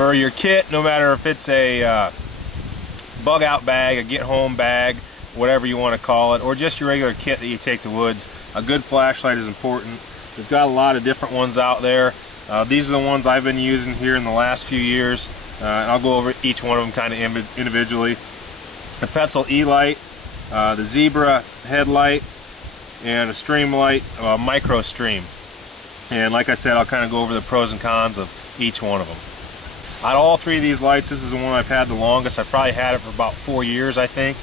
For your kit, no matter if it's a bug out bag, a get home bag, whatever you want to call it, or just your regular kit that you take to woods, a good flashlight is important. We've got a lot of different ones out there. These are the ones I've been using here in the last few years. And I'll go over each one of them kind of individually. The Petzl Elight, the Zebra Headlight, and a Streamlight MicroStream. And like I said, I'll kind of go over the pros and cons of each one of them. Out of all three of these lights, this is the one I've had the longest. I've probably had it for about 4 years, I think.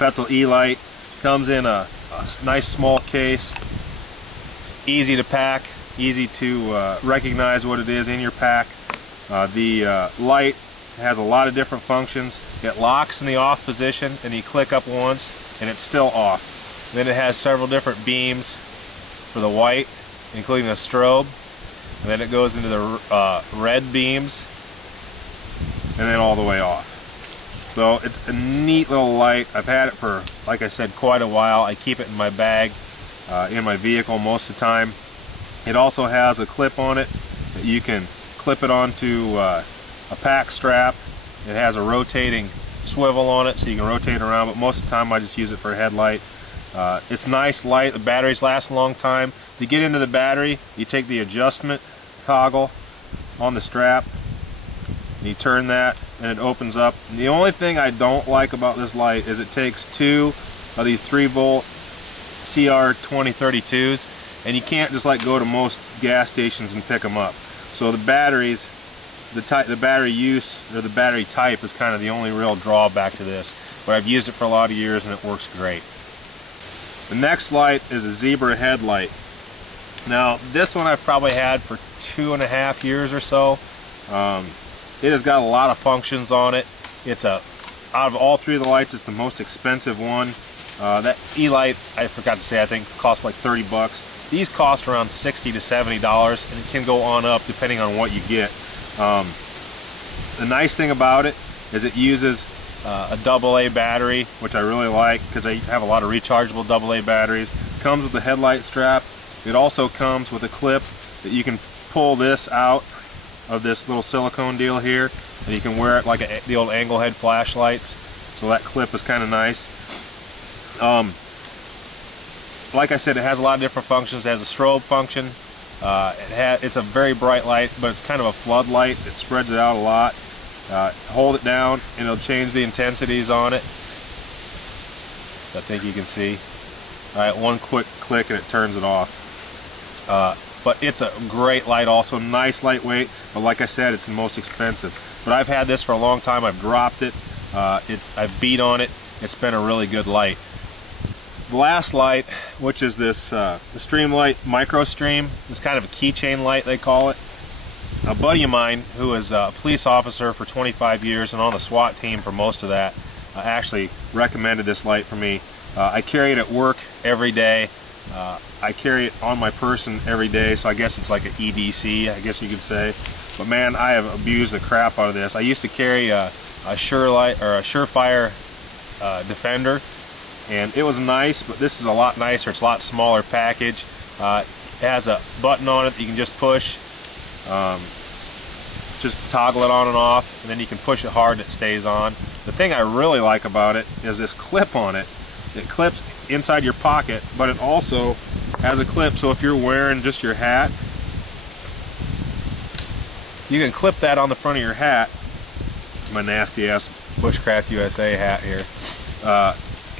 Petzl Elight comes in a nice small case, easy to pack, easy to recognize what it is in your pack. The light has a lot of different functions. It locks in the off position, and you click up once and it's still off. Then it has several different beams for the white, including a strobe. And then it goes into the red beams, and then all the way off. So it's a neat little light. I've had it for, like I said, quite a while. I keep it in my bag, in my vehicle most of the time. It also has a clip on it that you can clip it onto a pack strap. It has a rotating swivel on it, so you can rotate around, but most of the time I just use it for a headlight. It's nice light. The batteries last a long time. To get into the battery, you take the adjustment toggle on the strap, and you turn that, and it opens up. And the only thing I don't like about this light is it takes 2 of these 3-volt CR2032s, and you can't just like go to most gas stations and pick them up. So the batteries, the battery use, or the battery type, is kind of the only real drawback to this. But I've used it for a lot of years, and it works great. The next light is a Zebra Headlight. Now, this one I've probably had for 2.5 years or so. It has got a lot of functions on it. It's out of all three of the lights, it's the most expensive one. That E-Light, I forgot to say, I think cost like 30 bucks. These cost around $60 to $70, and it can go on up depending on what you get. The nice thing about it is it uses a AA battery, which I really like because I have a lot of rechargeable AA batteries. Comes with the headlight strap. It also comes with a clip that you can pull this out of this little silicone deal here, and you can wear it like the old angle head flashlights. So that clip is kind of nice. Like I said, it has a lot of different functions. It has a strobe function. It's a very bright light, but it's kind of a floodlight. It spreads it out a lot. Hold it down and it'll change the intensities on it. I think you can see. Alright, one quick click and it turns it off. But it's a great light also, nice lightweight, but like I said, it's the most expensive. But I've had this for a long time. I've dropped it. I've beat on it. It's been a really good light. The last light, which is this the Streamlight MicroStream, is kind of a keychain light, they call it. A buddy of mine who is a police officer for 25 years and on the SWAT team for most of that actually recommended this light for me. I carry it at work every day. I carry it on my person every day, so I guess it's like an EDC, I guess you could say. But man, I have abused the crap out of this. I used to carry a Surefire Defender, and it was nice, but this is a lot nicer. It's a lot smaller package. It has a button on it that you can just push. Just toggle it on and off, and then you can push it hard and it stays on. The thing I really like about it is this clip on it. It clips inside your pocket, but it also has a clip, so if you're wearing just your hat, you can clip that on the front of your hat. My nasty ass Bushcraft USA hat here.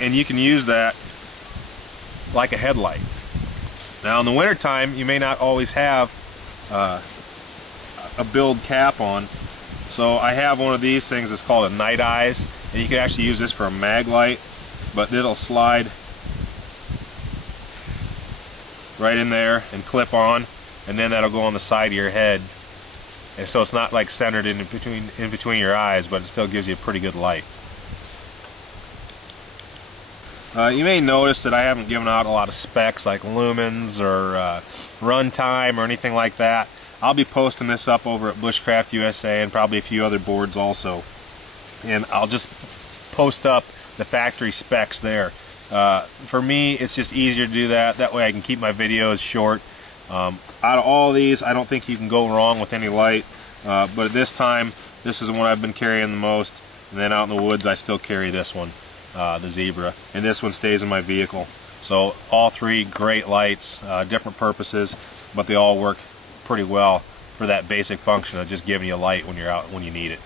And you can use that like a headlight. Now in the wintertime, you may not always have a build cap on, so I have one of these things. It's called a night eyes, and you can actually use this for a mag light, but it'll slide right in there and clip on, and then that'll go on the side of your head, and so it's not like centered in between your eyes, but it still gives you a pretty good light. You may notice that I haven't given out a lot of specs like lumens or run time or anything like that. I'll be posting this up over at Bushcraft USA and probably a few other boards also, and I'll just post up the factory specs there. For me, it's just easier to do that. That way I can keep my videos short. Out of all these, I don't think you can go wrong with any light. but at this time, this is the one I've been carrying the most. And then out in the woods, I still carry this one, the Zebra, and this one stays in my vehicle. So all three great lights, different purposes, but they all work pretty well for that basic function of just giving you light when you're out when you need it.